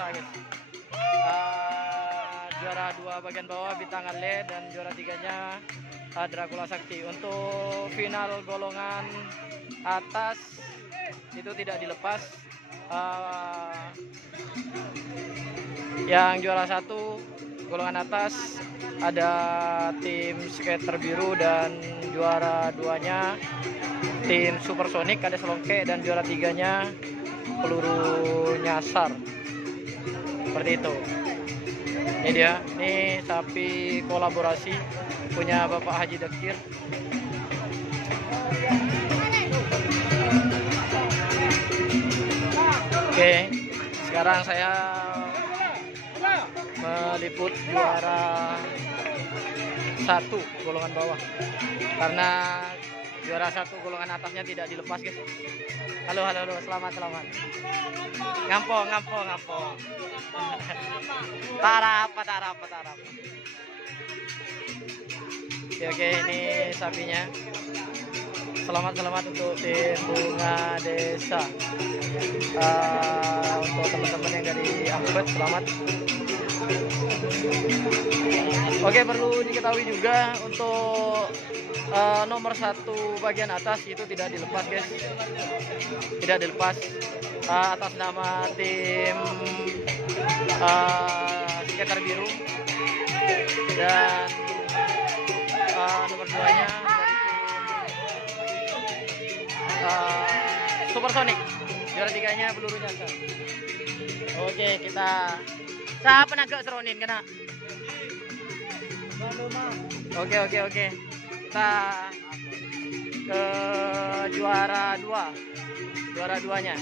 biasa guys. Juara 2 bagian bawah Bintang Ale dan juara 3-nya Dracula Sakti. Untuk final golongan atas itu tidak dilepas. Yang juara 1 golongan atas ada tim skater biru dan juara 2-nya tim Supersonic ada Selongke dan juara 3-nya peluru nyasar. Seperti itu. Ini dia, ini sapi kolaborasi punya Bapak Haji Dekir. Oke, sekarang saya meliput juara 1 golongan bawah karena juara 1 golongan atasnya tidak dilepas guys. Halo, selamat. Ngampong. Tarap. Oke, ini sapinya. Selamat untuk tim Bunga Desa. Untuk teman-teman yang dari Ambet, selamat. Oke, perlu diketahui juga untuk nomor 1 bagian atas itu tidak dilepas guys, tidak dilepas atas nama tim skater biru dan nomor 2-nya Supersonic, juara 3-nya peluru nyasar. Oke, kita siapa naga seronin kena. Oke. Kita ke juara 2-nya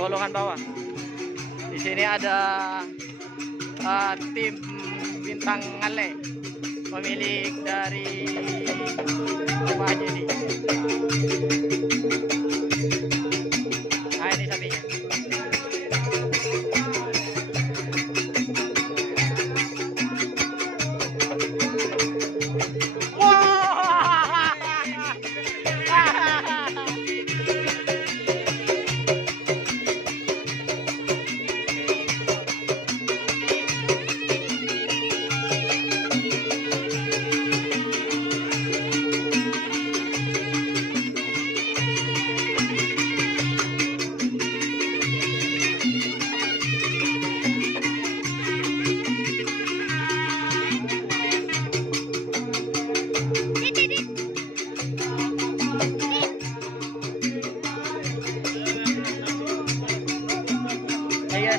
golongan bawah. Di sini ada tim Bintang Ale, pemilik dari Pak Jadi. Nah, ini sapinya.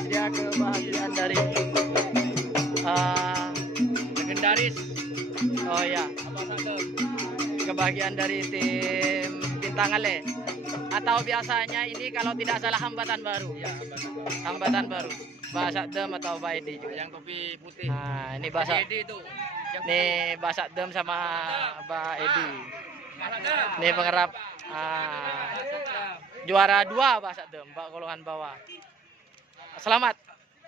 Dia kebahagiaan dari legendaris. Oh ya, kebahagiaan dari tim Bintang Ale, atau biasanya ini kalau tidak salah hambatan baru. Ya, hambatan baru. Basak Dem atau Baedi juga. Yang topi putih. Nah, ini Basak Edi itu. Nih Basak Dem sama Mbak Edi. Ini pengerap juara 2 Basak Dem, golongan bawah. Selamat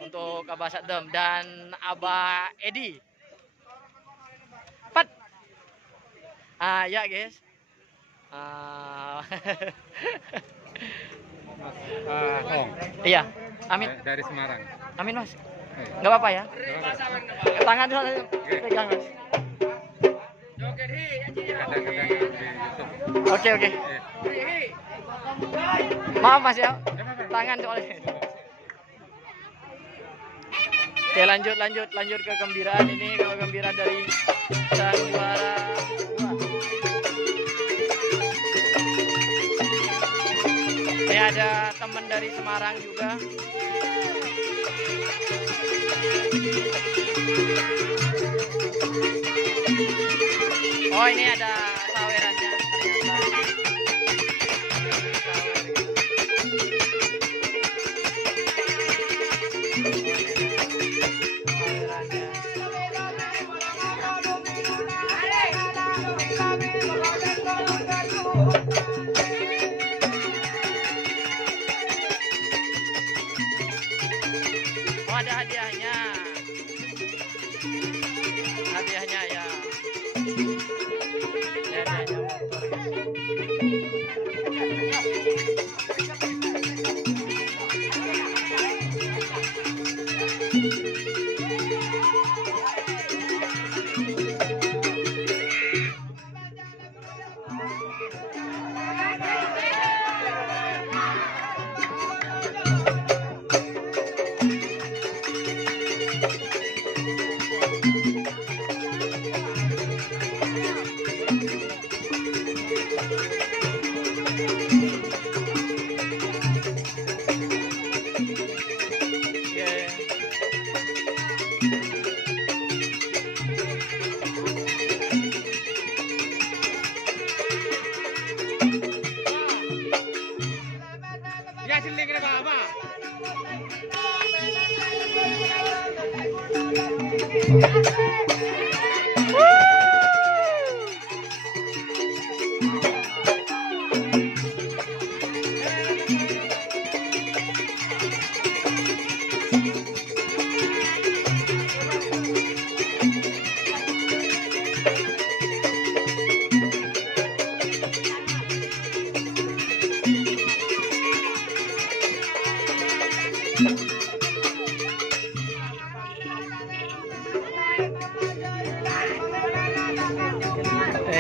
untuk Abah Sadem dan Abah Edi. Pat. Ya guys. Iya. Amin. Dari Semarang. Amin mas. Nggak apa-apa ya. Tangan soalnya pegang mas. Oke. Maaf mas ya. Tangan soalnya. Oke, lanjut ke gembiraan ini. Kalau gembiraan dari sang juara 2. Ini ada teman dari Semarang juga. Oh, ini ada sawerannya. Oh, ada hadiahnya. Hadiahnya ya.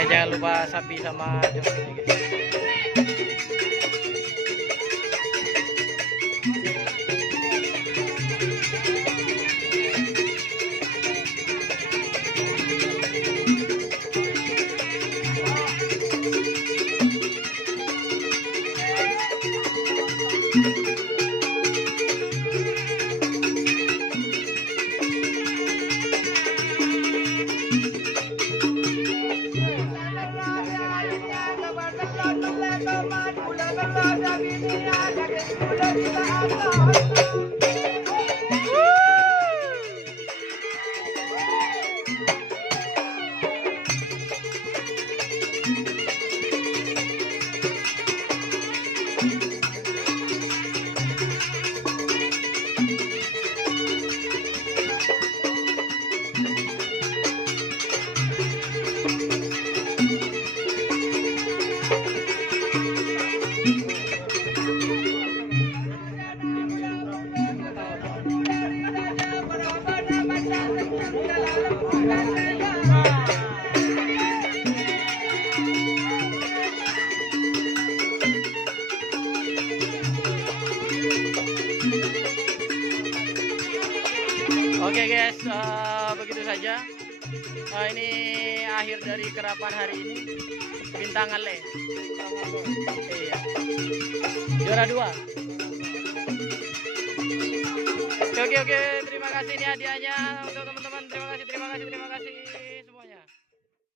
Oke, jangan lupa sapi sama joknya guys. Oke guys, begitu saja. Ini akhir dari kerapan hari ini. Bintang Ale. Iya. Juara 2. Oke. Terima kasih, ini hadiahnya untuk teman-teman. Terima kasih.